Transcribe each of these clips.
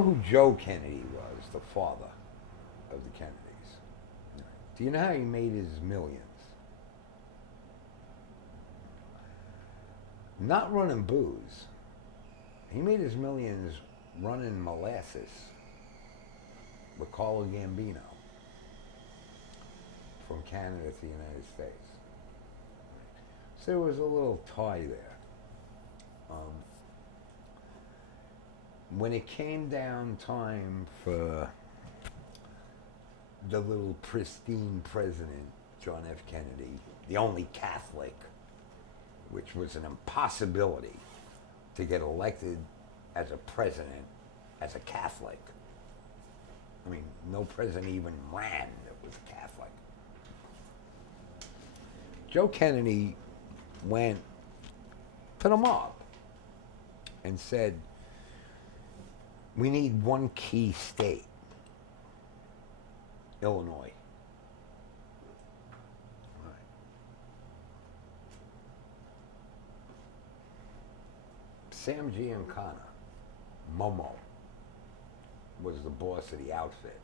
know who Joe Kennedy was, the father of the Kennedys? Do you know how he made his millions? Not running booze. He made his millions running molasses with Carlo Gambino from Canada to the United States. So there was a little tie there. When it came down time for the little pristine president, John F. Kennedy, the only Catholic, which was an impossibility to get elected as a president as a Catholic. I mean, no president even ran that was a Catholic. Joe Kennedy went to the mob and said, we need one key state, Illinois. Right. Sam Giancana, Momo, was the boss of the outfit,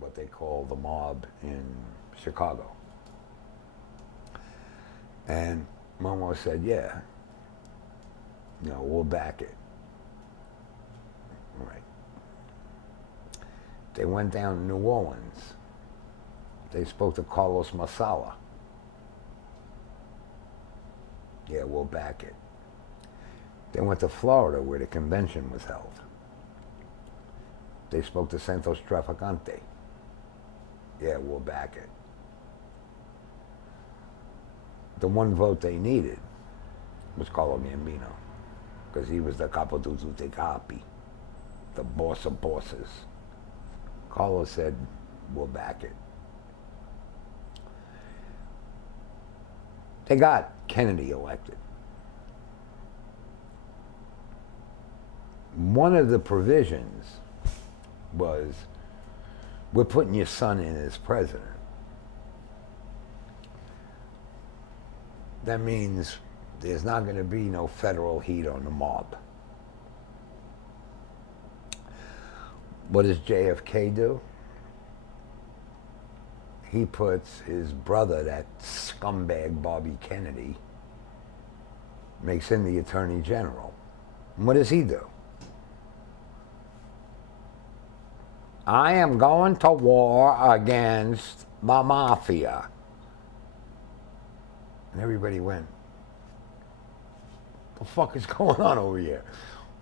what they call the mob in Chicago. And Momo said, yeah, we'll back it. Right. They went down to New Orleans. They spoke to Carlos Masala. Yeah, we'll back it. They went to Florida where the convention was held. They spoke to Santos Trafficante. Yeah, we'll back it. The one vote they needed was Carlo Gambino, because he was the capo di tutti capi, the boss of bosses. Carlos said, we'll back it. They got Kennedy elected. One of the provisions was, we're putting your son in as president. That means there's not going to be no federal heat on the mob. What does JFK do? He puts his brother, that scumbag Bobby Kennedy, makes him the Attorney General. And what does he do? I am going to war against the mafia. And everybody went, what the fuck is going on over here?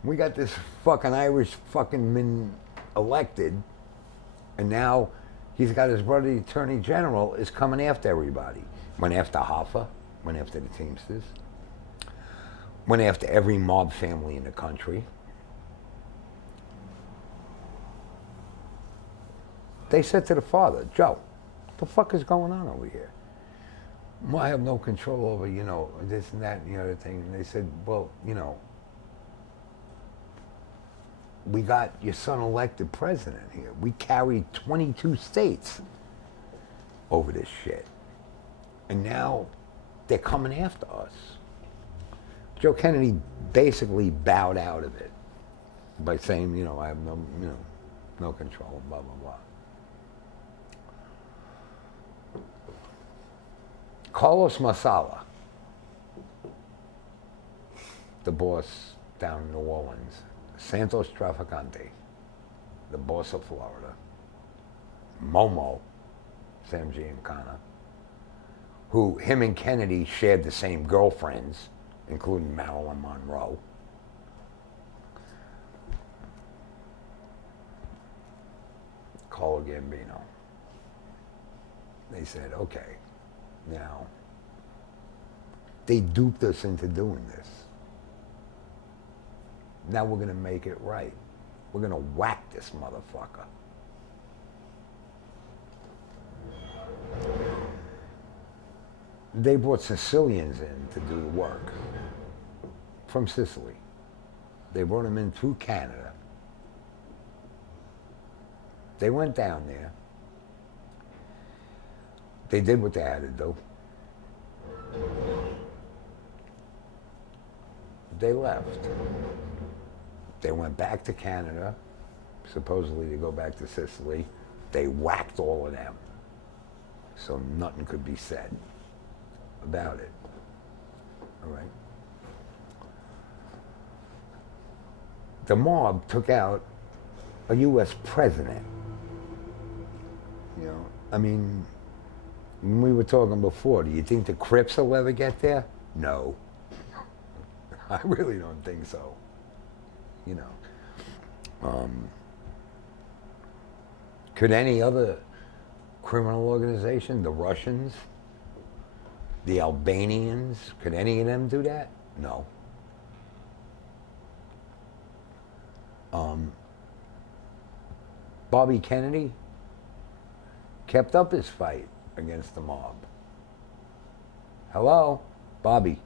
We got this fucking Irish fucking man elected, and now he's got his brother, the Attorney General, is coming after everybody. Went after Hoffa, went after the Teamsters, went after every mob family in the country. They said to the father, Joe, what the fuck is going on over here? Well, I have no control over, this and that and the other thing. And they said, well, we got your son elected president here. We carried 22 states over this shit. And now they're coming after us. Joe Kennedy basically bowed out of it by saying, I have no control, blah, blah, blah. Carlos Masala, the boss down in New Orleans, Santos Trafficante, the boss of Florida, Momo, Sam Giancana, who him and Kennedy shared the same girlfriends, including Marilyn Monroe. Carlo Gambino. They said, okay, now, they duped us into doing this. Now we're going to make it right. We're going to whack this motherfucker. They brought Sicilians in to do the work from Sicily. They brought them in through Canada. They went down there. They did what they had to do. They left. They went back to Canada, supposedly to go back to Sicily. They whacked all of them. So nothing could be said about it. All right. The mob took out a U.S. president. You know, I mean, when we were talking before, do you think the Crips will ever get there? No. I really don't think so. You know. Could any other criminal organization, the Russians, the Albanians, could any of them do that? No. Bobby Kennedy kept up his fight against the mob. Hello, Bobby.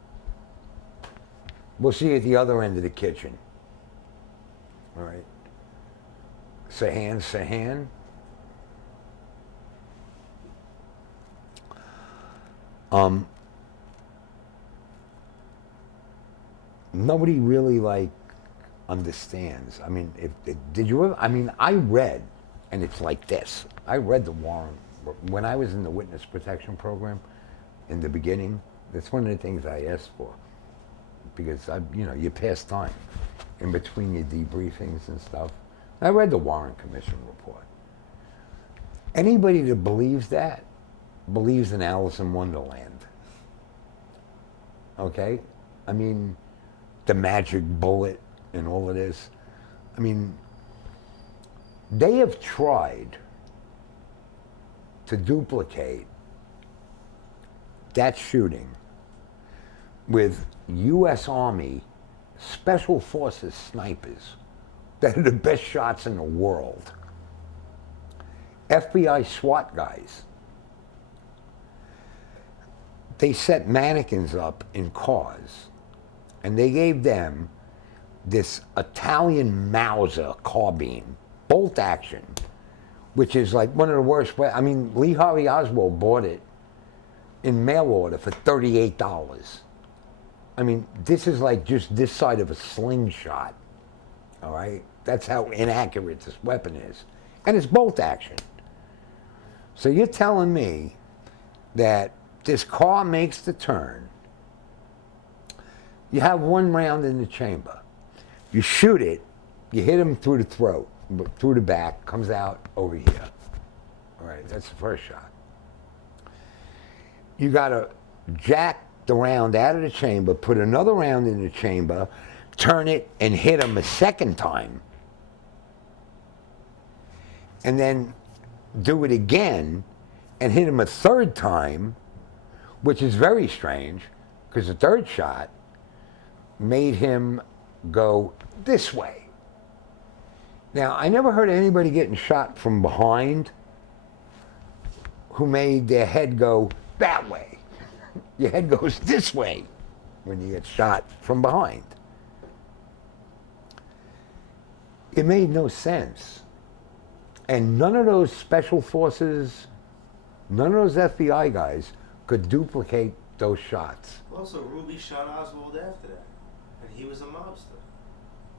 We'll see you at the other end of the kitchen. All right. Sahan. Nobody really understands. I mean, did you ever? I mean, I read, and it's like this. I read the warrant when I was in the witness protection program in the beginning. That's one of the things I asked for, because you pass time in between your debriefings and stuff. I read the Warren Commission report. Anybody that believes that believes in Alice in Wonderland. Okay? I mean, the magic bullet and all of this. I mean, they have tried to duplicate that shooting with U.S. Army Special Forces snipers that are the best shots in the world. FBI SWAT guys. They set mannequins up in cars, and they gave them this Italian Mauser carbine, bolt action, which is like one of the worst. I mean, Lee Harvey Oswald bought it in mail order for $38. I mean, this is like just this side of a slingshot, all right? That's how inaccurate this weapon is. And it's bolt action. So you're telling me that this car makes the turn, you have one round in the chamber, you shoot it, you hit him through the throat, through the back, comes out over here. All right, that's the first shot. You got to jack the round out of the chamber, put another round in the chamber, turn it, and hit him a second time. And then do it again and hit him a third time, which is very strange, because the third shot made him go this way. Now, I never heard of anybody getting shot from behind who made their head go that way. Your head goes this way when you get shot from behind. It made no sense. And none of those special forces, none of those FBI guys could duplicate those shots. Also, Ruby shot Oswald after that. And he was a mobster.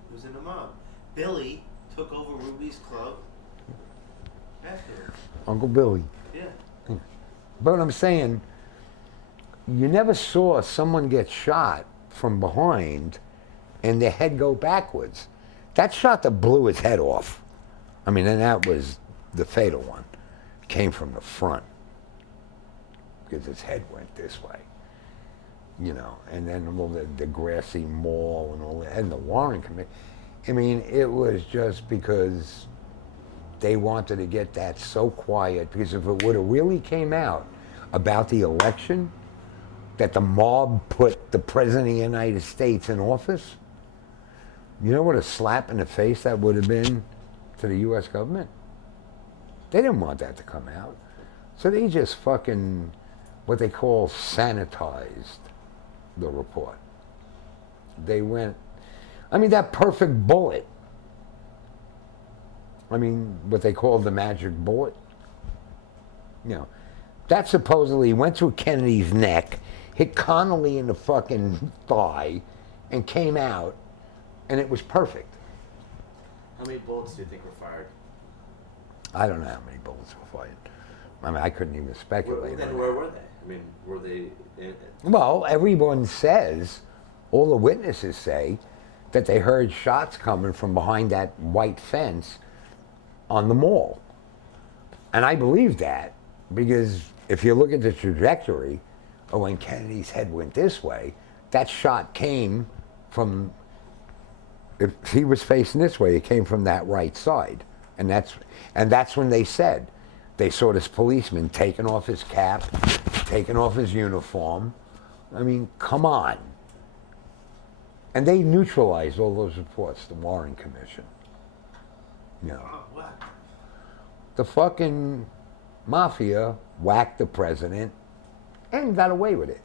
He was in the mob. Billy took over Ruby's club afterwards. Uncle Billy. Yeah. But I'm saying, you never saw someone get shot from behind and their head go backwards. That shot that blew his head off, I mean, and that was the fatal one, came from the front, because his head went this way, and then all the grassy mall and all that, and the Warren Commission. I mean, it was just because they wanted to get that so quiet, because if it would have really came out about the election, that the mob put the President of the United States in office, you know what a slap in the face that would have been to the U.S. government? They didn't want that to come out. So they just fucking, what they call sanitized the report. They went, I mean, that perfect bullet. I mean, what they call the magic bullet. That supposedly went through Kennedy's neck, hit Connolly in the fucking thigh, and came out, and it was perfect. How many bullets do you think were fired? I don't know how many bullets were fired. I mean, I couldn't even speculate. Then on where that. were they? I mean, were they? Well, everyone says, all the witnesses say, that they heard shots coming from behind that white fence on the mall. And I believe that, because if you look at the trajectory of when Kennedy's head went this way, that shot came from, if he was facing this way, it came from that right side. And that's when they said, they saw this policeman taking off his cap, taking off his uniform. I mean, come on. And they neutralized all those reports, the Warren Commission. You know, Oh, what? the fucking mafia whacked the president and got away with it.